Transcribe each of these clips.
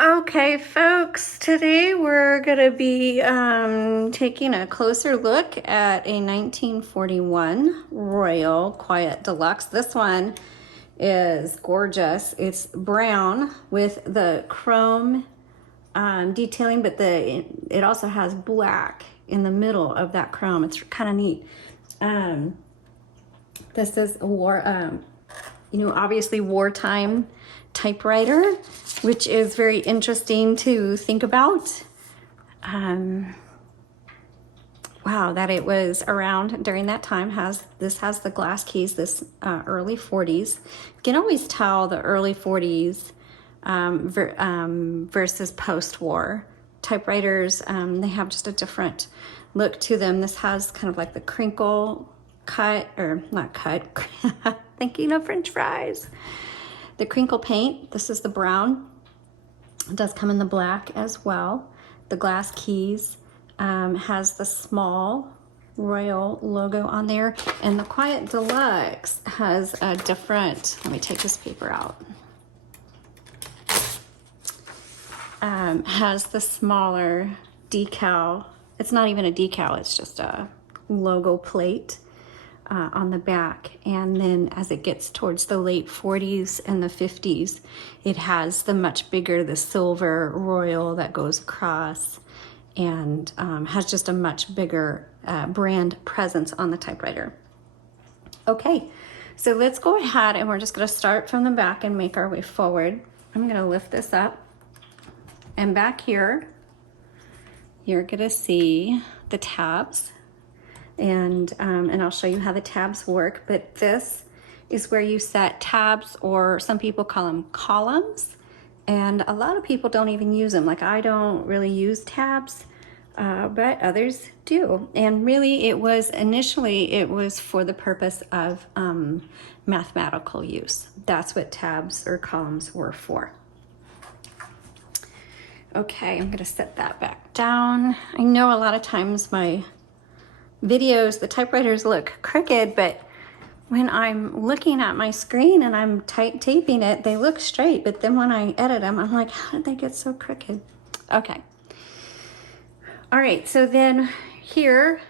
Okay, folks, today we're going to be taking a closer look at a 1941 Royal Quiet Deluxe. This one is gorgeous. It's brown with the chrome detailing, but it also has black in the middle of that chrome. It's kind of neat. This is a obviously wartime typewriter, which is very interesting to think about. Wow, that it was around during that time. This has the glass keys, this early 40s. You can always tell the early 40s versus post-war typewriters. They have just a different look to them. This has kind of like the crinkle cut, or not cut, thinking of French fries. The crinkle paint, this is the brown. It does come in the black as well. The glass keys has the small Royal logo on there. And the Quiet Deluxe has a different, let me take this paper out. Has the smaller decal. It's not even a decal, it's just a logo plate on the back. And then as it gets towards the late 40s and the 50s, it has the much bigger, the silver Royal that goes across, and has just a much bigger brand presence on the typewriter. Okay, so let's go ahead and we're just going to start from the back and make our way forward. I'm going to lift this up, and back here you're going to see the tabs, and I'll show you how the tabs work. But this is where you set tabs, or some people call them columns, and a lot of people don't even use them. Like, I don't really use tabs, but others do. And really, initially it was for the purpose of mathematical use. That's what tabs or columns were for. Okay, I'm gonna set that back down. I know a lot of times my videos, the typewriters look crooked, but when I'm looking at my screen and I'm taping it, they look straight. But then when I edit them, I'm like, how did they get so crooked? Okay. All right, so then here,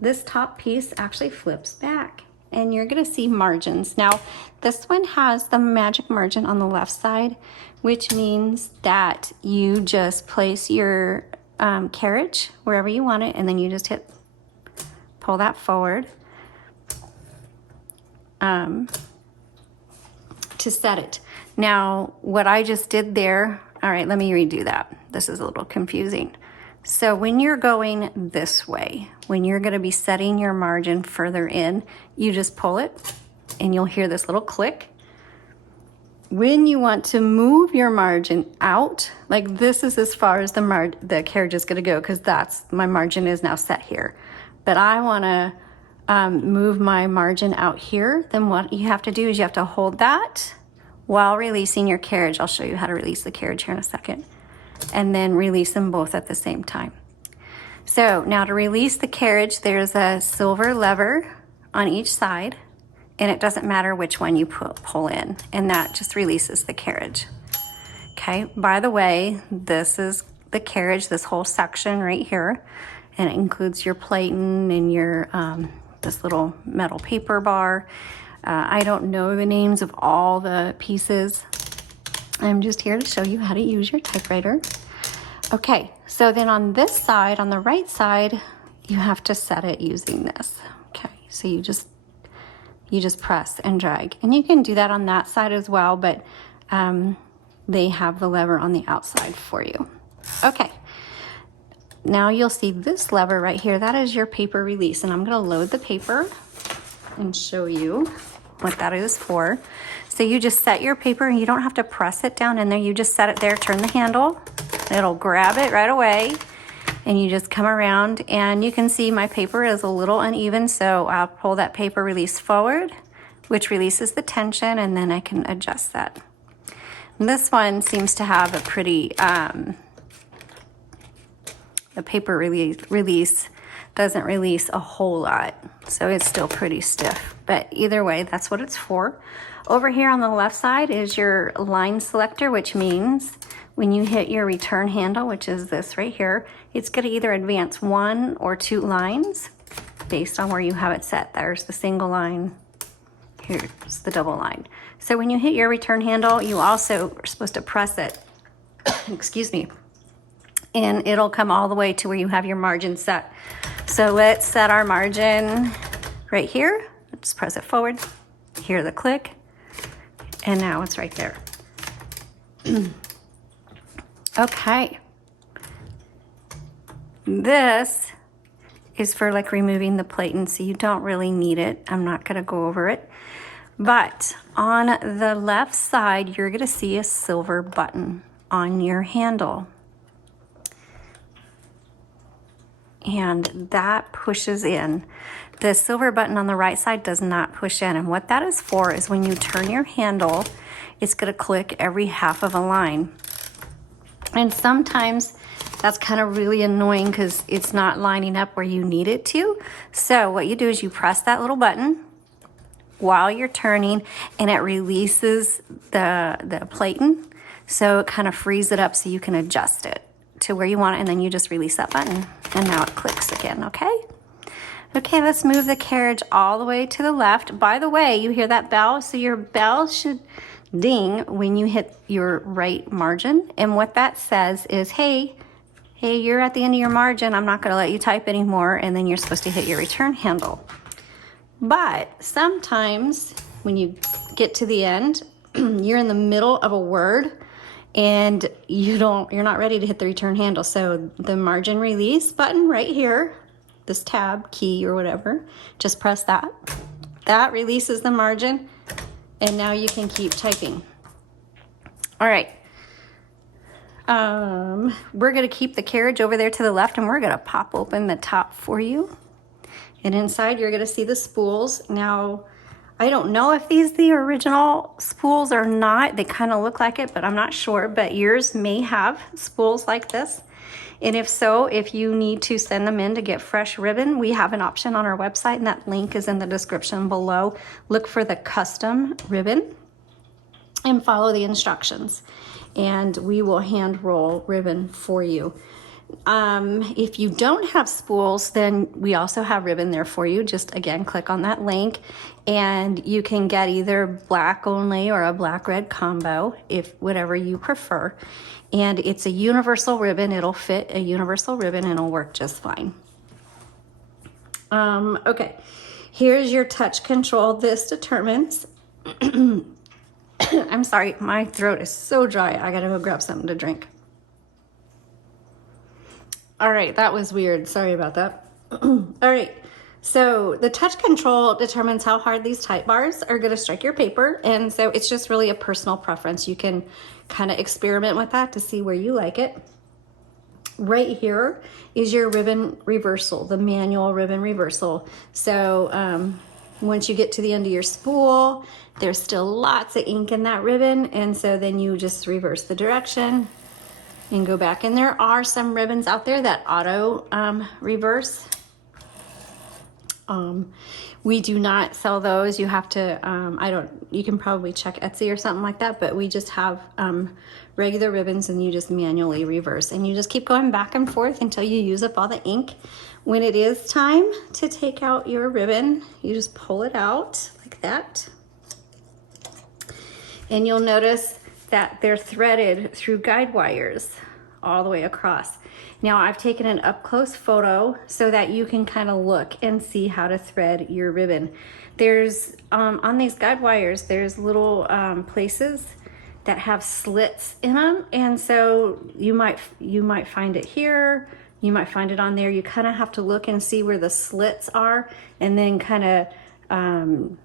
this top piece actually flips back, and you're gonna see margins. Now, this one has the magic margin on the left side, which means that you just place your carriage wherever you want it, and then you just pull that forward to set it. Now, what I just did there, all right, let me redo that. This is a little confusing. So when you're going this way, when you're gonna be setting your margin further in, you just pull it and you'll hear this little click. When you want to move your margin out, like this is as far as the carriage is gonna go, because my margin is now set here. But I wanna move my margin out here, then what you have to do is you have to hold that while releasing your carriage. I'll show you how to release the carriage here in a second. And then release them both at the same time. So now to release the carriage, there's a silver lever on each side, and it doesn't matter which one you pull in, and that just releases the carriage. Okay, by the way, this is the carriage, this whole section right here, and it includes your platen and your this little metal paper bar. I don't know the names of all the pieces. I'm just here to show you how to use your typewriter. Okay, so then on this side, on the right side, you have to set it using this. Okay, so you just press and drag. And you can do that on that side as well, but they have the lever on the outside for you. Okay, now you'll see this lever right here. That is your paper release, and I'm gonna load the paper and show you what that is for. So you just set your paper, and you don't have to press it down in there. You just set it there, turn the handle, it'll grab it right away, and you just come around, and you can see my paper is a little uneven, so I'll pull that paper release forward, which releases the tension, and then I can adjust that. And this one seems to have a pretty, the paper release doesn't release a whole lot, so it's still pretty stiff. But either way, that's what it's for. Over here on the left side is your line selector, which means when you hit your return handle, which is this right here, it's going to either advance 1 or 2 lines based on where you have it set. There's the single line, here's the double line. So when you hit your return handle, you also are supposed to press it, excuse me, and it'll come all the way to where you have your margin set. So let's set our margin right here. Let's press it forward, hear the click, and now it's right there. Okay. This is for like removing the plate, so you don't really need it. I'm not gonna go over it. But on the left side, you're gonna see a silver button on your handle. And that pushes in. The silver button on the right side does not push in. And what that is for is when you turn your handle, it's gonna click every half of a line. And sometimes that's kind of really annoying because it's not lining up where you need it to. So what you do is you press that little button while you're turning, and it releases the platen. So it kind of frees it up so you can adjust it to where you want it, and then you just release that button, and now it clicks again, okay? Okay, let's move the carriage all the way to the left. By the way, you hear that bell? So your bell should ding when you hit your right margin. And what that says is, hey, you're at the end of your margin. I'm not gonna let you type anymore. And then you're supposed to hit your return handle. But sometimes when you get to the end, you're in the middle of a word and you're not ready to hit the return handle. So the margin release button right here, this tab key or whatever, just press that. That releases the margin, and now you can keep typing. All right. We're gonna keep the carriage over there to the left, and we're gonna pop open the top for you. And inside you're gonna see the spools. Now, I don't know if these are the original spools or not. They kind of look like it, but I'm not sure. But yours may have spools like this. And if so, if you need to send them in to get fresh ribbon, we have an option on our website, and that link is in the description below. Look for the custom ribbon and follow the instructions, and we will hand roll ribbon for you. If you don't have spools, then we also have ribbon there for you. Just again, click on that link, and you can get either black only or a black-red combo, if whatever you prefer. And it's a universal ribbon. It'll fit a universal ribbon and it'll work just fine. Okay, here's your touch control. This determines, I'm sorry, my throat is so dry. I gotta go grab something to drink. All right, that was weird. Sorry about that. All right, so the touch control determines how hard these type bars are gonna strike your paper. And so it's just really a personal preference. You can kind of experiment with that to see where you like it. Right here is your ribbon reversal, the manual ribbon reversal. So once you get to the end of your spool, there's still lots of ink in that ribbon. And so then you just reverse the direction and go back. And there are some ribbons out there that auto reverse. We do not sell those. You have to, you can probably check Etsy or something like that, but we just have regular ribbons, and you just manually reverse, and you just keep going back and forth until you use up all the ink. When it is time to take out your ribbon, you just pull it out like that. And you'll notice that they're threaded through guide wires all the way across. Now I've taken an up close photo so that you can kind of look and see how to thread your ribbon. There's, on these guide wires, there's little places that have slits in them. And so you might find it here, you might find it on there. You kind of have to look and see where the slits are, and then kind of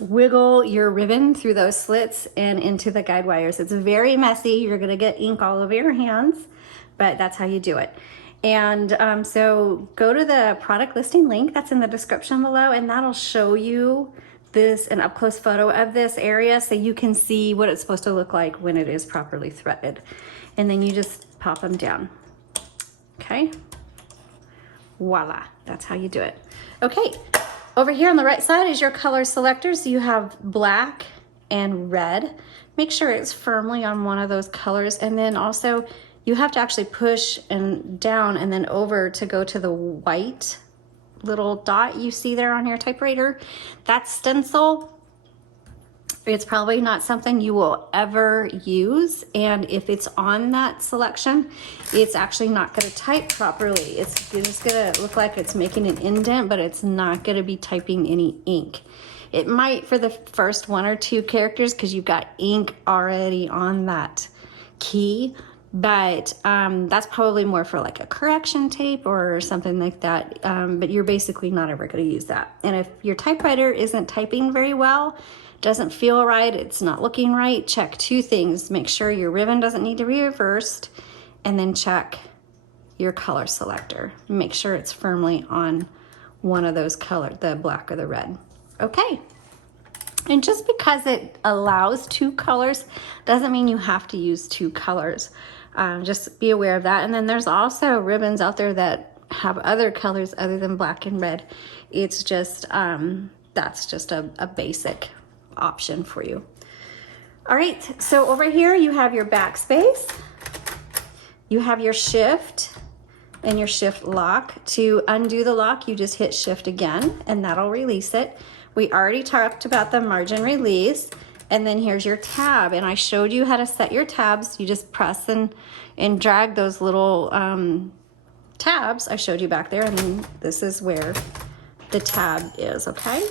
wiggle your ribbon through those slits and into the guide wires. It's very messy. You're gonna get ink all over your hands, but that's how you do it. And so go to the product listing link that's in the description below, and that'll show you an up close photo of this area so you can see what it's supposed to look like when it is properly threaded. And then you just pop them down. Okay, voila, that's how you do it. Okay, over here on the right side is your color selector. So you have black and red. make sure it's firmly on one of those colors. And then also you have to actually push and down and then over to go to the white little dot you see there on your typewriter. That's stencil. It's probably not something you will ever use, and if it's on that selection, it's actually not going to type properly. It's just going to look like it's making an indent, but it's not going to be typing any ink. It might for the first 1 or 2 characters because you've got ink already on that key, but that's probably more for like a correction tape or something like that, but you're basically not ever going to use that. And if your typewriter isn't typing very well, doesn't feel right, it's not looking right, check 2 things. Make sure your ribbon doesn't need to be reversed, and then check your color selector. Make sure it's firmly on one of those colors, the black or the red. Okay. And just because it allows 2 colors doesn't mean you have to use 2 colors. Just be aware of that. And then there's also ribbons out there that have other colors other than black and red. It's just, that's just a basic option for you. All right, so over here you have your backspace, you have your shift and your shift lock. To undo the lock, you just hit shift again and that'll release it. We already talked about the margin release, and then here's your tab, and I showed you how to set your tabs. You just press and drag those little tabs I showed you back there, and then this is where the tab is, okay?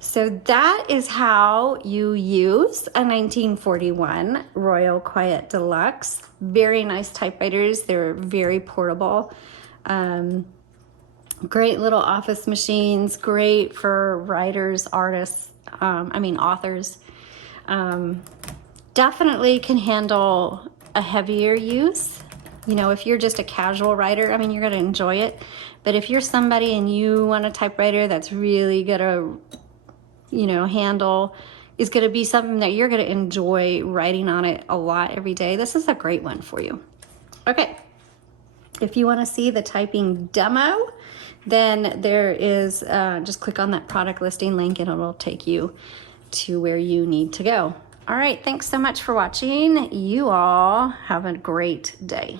So that is how you use a 1941 Royal Quiet Deluxe. Very nice typewriters. They're very portable. Great little office machines. Great for writers, artists, authors. Definitely can handle a heavier use. You know, if you're just a casual writer, you're going to enjoy it. But if you're somebody and you want a typewriter that's really going to handle, is going to be something that you're going to enjoy writing on it a lot every day, this is a great one for you. Okay, if you want to see the typing demo, then there is, just click on that product listing link and it'll take you to where you need to go. All right, thanks so much for watching. You all have a great day.